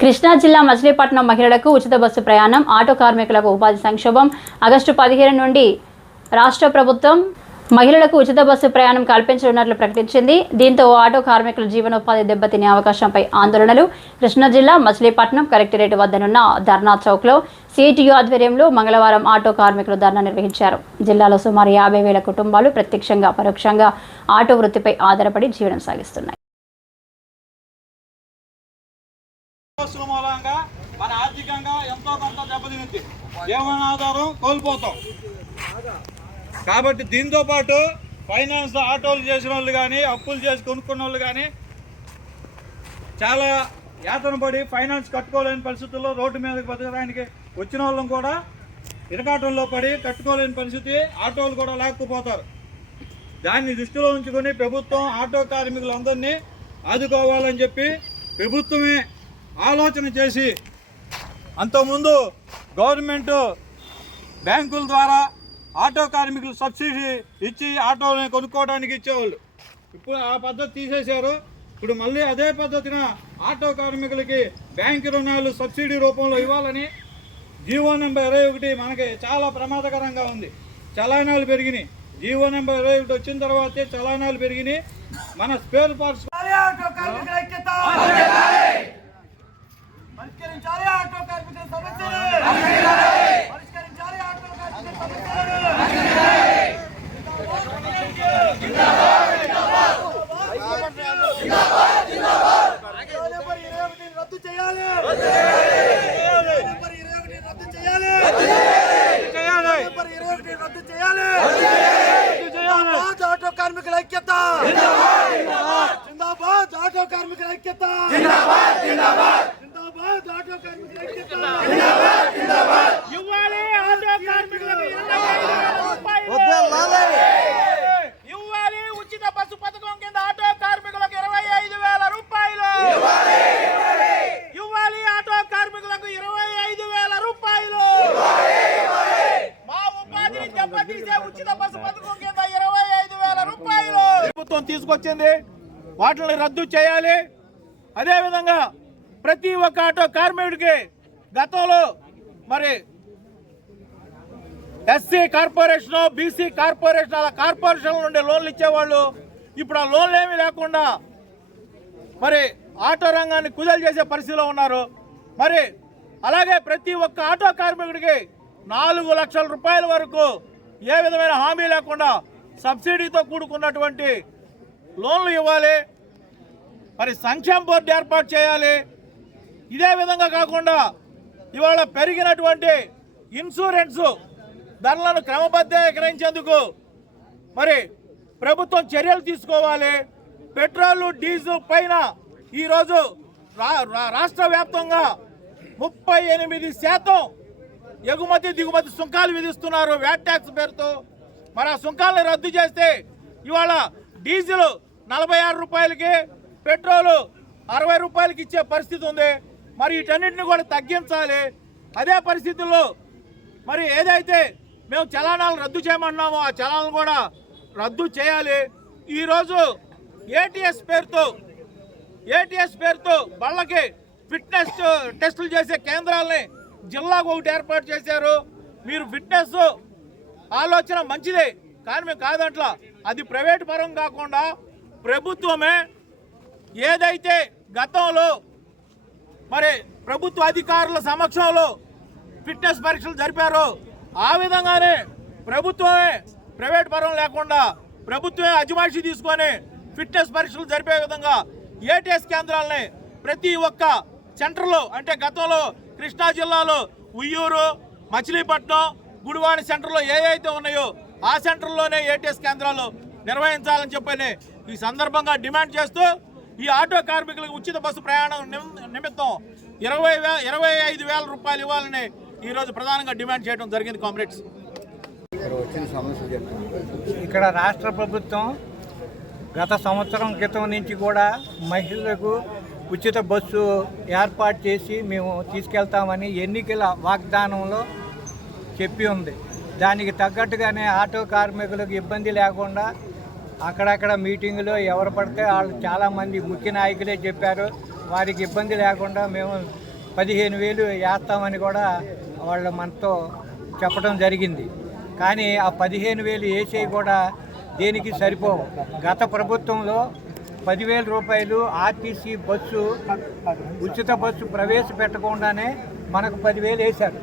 కృష్ణా జిల్లా మచిలీపట్నం మహిళలకు ఉచిత బస్సు ప్రయాణం, ఆటో కార్మికులకు ఉపాధి సంక్షోభం. ఆగస్టు 15 నుండి రాష్ట్ర ప్రభుత్వం మహిళలకు ఉచిత బస్సు ప్రయాణం కల్పించనున్నట్లు ప్రకటించింది. దీంతో ఆటో కార్మికుల జీవనోపాధి దెబ్బతినే అవకాశంపై ఆందోళనలు. కృష్ణా జిల్లా మచిలీపట్నం కలెక్టరేట్ వద్దనున్న ధర్నా చౌక్లో సిఐటియు ఆధ్వర్యంలో మంగళవారం ఆటో కార్మికులు ధర్నా నిర్వహించారు. జిల్లాలో సుమారు 50,000 కుటుంబాలు ప్రత్యక్షంగా పరోక్షంగా ఆటో వృత్తిపై ఆధారపడి జీవనం సాగిస్తున్నాయి. మూలంగా మన ఆర్థికంగా ఎంతో కొంత దెబ్బతింది, జీవనాధారం కోల్పోతాం. కాబట్టి దీంతో పాటు ఫైనాన్స్ ఆటోలు చేసిన వాళ్ళు కానీ, అప్పులు చేసి కొనుక్కున్న వాళ్ళు కానీ చాలా యాతన పడి ఫైనాన్స్ కట్టుకోలేని పరిస్థితుల్లో రోడ్డు మీదకి బతకడానికి వచ్చిన వాళ్ళని కూడా ఇరకాటంలో పడి కట్టుకోలేని పరిస్థితి, ఆటోలు కూడా లేకపోతారు. దాన్ని దృష్టిలో ఉంచుకొని ప్రభుత్వం ఆటో కార్మికులందరినీ ఆదుకోవాలని చెప్పి ప్రభుత్వమే ఆలోచన చేసి, అంతకుముందు గవర్నమెంట్ బ్యాంకుల ద్వారా ఆటో కార్మికులు సబ్సిడీ ఇచ్చి ఆటోని కొనుక్కోవడానికి ఇచ్చేవాళ్ళు. ఇప్పుడు ఆ పద్ధతి తీసేశారు. ఇప్పుడు మళ్ళీ అదే పద్ధతిన ఆటో కార్మికులకి బ్యాంకు రుణాలు సబ్సిడీ రూపంలో ఇవ్వాలని జీవో నెంబర్ 21 మనకి చాలా ప్రమాదకరంగా ఉంది. చలానాలు పెరిగినాయి. జీవో నెంబర్ 21 వచ్చిన తర్వాతే చలానాలు పెరిగినాయి. మన స్పేర్ పార్ట్స్ పరిష్కరించాలి, ఆటో కార్మికుల సమస్యలు పరిష్కరించాలి, ఆటో కార్మికుల సమస్యలు రద్దు చేయాలి, రద్దు చేయాలి, రద్దు చేయాలి. ఆటో కార్మికుల ఐక్యత జిందాబాద్, ఆటో కార్మికుల ఐక్యత జిందాబాద్, ఆటో కార్మికుల ఐక్యత ఇవ్వాలి. ఆటో కార్మికులకు 25,000 రూపాయలు ఇవ్వాలి. ఉచిత బస్సు పథకం కింద ఆటో కార్మికులకు 25,000 రూపాయలు ఇవ్వాలి. ఆటో కార్మికులకు 25,000 రూపాయలు మా ఉపాధిని దెబ్బతీసే ఉచిత బస్సు పథకం కింద 25,000 రూపాయలు ప్రభుత్వం తీసుకొచ్చింది. వాటిని రద్దు చేయాలి. అదేవిధంగా ప్రతి ఒక్క ఆటో కార్మికుడికి గతంలో మరి ఎస్సీ కార్పొరేషన్, బీసీ కార్పొరేషన్, అలా కార్పొరేషన్ నుండి లోన్లు ఇచ్చేవాళ్ళు. ఇప్పుడు ఆ లోన్లు ఏమీ లేకుండా మరి ఆటో రంగాన్ని కుదేలు చేసే పరిస్థితిలో ఉన్నారు. మరి అలాగే ప్రతి ఒక్క ఆటో కార్మికుడికి 4 లక్షల రూపాయల వరకు ఏ విధమైన హామీ లేకుండా సబ్సిడీతో కూడుకున్నటువంటి లోన్లు ఇవ్వాలి. మరి సంక్షేమ బోర్డు ఏర్పాటు చేయాలి. ఇదే విధంగా కాకుండా ఇవాళ పెరిగినటువంటి ఇన్సూరెన్స్ ధరలను క్రమబద్ధీకరించేందుకు మరి ప్రభుత్వం చర్యలు తీసుకోవాలి. పెట్రోల్, డీజిల్ పైన ఈరోజు రాష్ట్ర వ్యాప్తంగా 38% ఎగుమతి దిగుమతి సుంకాలు విధిస్తున్నారు వ్యాట్ ట్యాక్స్ పేరుతో. మరి ఆ సుంకాలను రద్దు చేస్తే ఇవాళ డీజిల్ 46 రూపాయలకి, పెట్రోల్ 60 రూపాయలకి ఇచ్చే పరిస్థితి ఉంది. మరి వీటన్నిటిని కూడా తగ్గించాలి. అదే పరిస్థితుల్లో మరి ఏదైతే మేము చలానాలు రద్దు చేయమన్నామో ఆ చలానాలు కూడా రద్దు చేయాలి. ఈరోజు ఏటీఎస్ పేరుతో బళ్ళకి ఫిట్నెస్ టెస్టులు చేసే కేంద్రాలని జిల్లాకు ఒకటి ఏర్పాటు చేశారు. మీరు ఫిట్నెస్ ఆలోచన మంచిదే, కానీ మేము కాదంట్లా. అది ప్రైవేట్ పరం కాకుండా ప్రభుత్వమే ఏదైతే గతంలో మరి ప్రభుత్వ అధికారుల సమక్షంలో ఫిట్నెస్ పరీక్షలు జరిపారో ఆ విధంగానే ప్రభుత్వమే ప్రైవేట్ పరం లేకుండా ప్రభుత్వమే అజమాయిషీ తీసుకొని ఫిట్నెస్ పరీక్షలు జరిపే విధంగా ఏటీఎస్ కేంద్రాలని ప్రతి ఒక్క సెంటర్లో, అంటే గతంలో కృష్ణా జిల్లాలో ఉయ్యూరు, మచిలీపట్నం, గుడివాడ సెంటర్లో ఏవైతే ఉన్నాయో ఆ సెంటర్లోనే ఏటీఎస్ కేంద్రాలు నిర్వహించాలని చెప్పని ఈ సందర్భంగా డిమాండ్ చేస్తూ ఈ ఆటో కార్మికులకు ఉచిత బస్సు ప్రయాణం నిమిత్తం 25,000 రూపాయలు ఇవ్వాలని ఈరోజు ప్రధానంగా డిమాండ్ చేయడం జరిగింది. కామ్రేడ్స్, ఇక్కడ రాష్ట్ర ప్రభుత్వం గత సంవత్సరం క్రితం నుంచి కూడా మహిళలకు ఉచిత బస్సు ఏర్పాటు చేసి మేము తీసుకెళ్తామని ఎన్నికల వాగ్దానంలో చెప్పి ఉంది. దానికి తగ్గట్టుగానే ఆటో కార్మికులకు ఇబ్బంది లేకుండా అక్కడక్కడ మీటింగులో ఎవరు పడితే వాళ్ళు చాలామంది ముఖ్య నాయకులే చెప్పారు. వారికి ఇబ్బంది లేకుండా మేము 15,000 వేస్తామని కూడా వాళ్ళు మనతో చెప్పడం జరిగింది. కానీ ఆ 15,000 వేసేవి కూడా దేనికి సరిపోవు. గత ప్రభుత్వంలో 10,000 రూపాయలు ఆర్టీసీ బస్సు ఉచిత బస్సు ప్రవేశపెట్టకుండానే మనకు 10,000 వేశారు.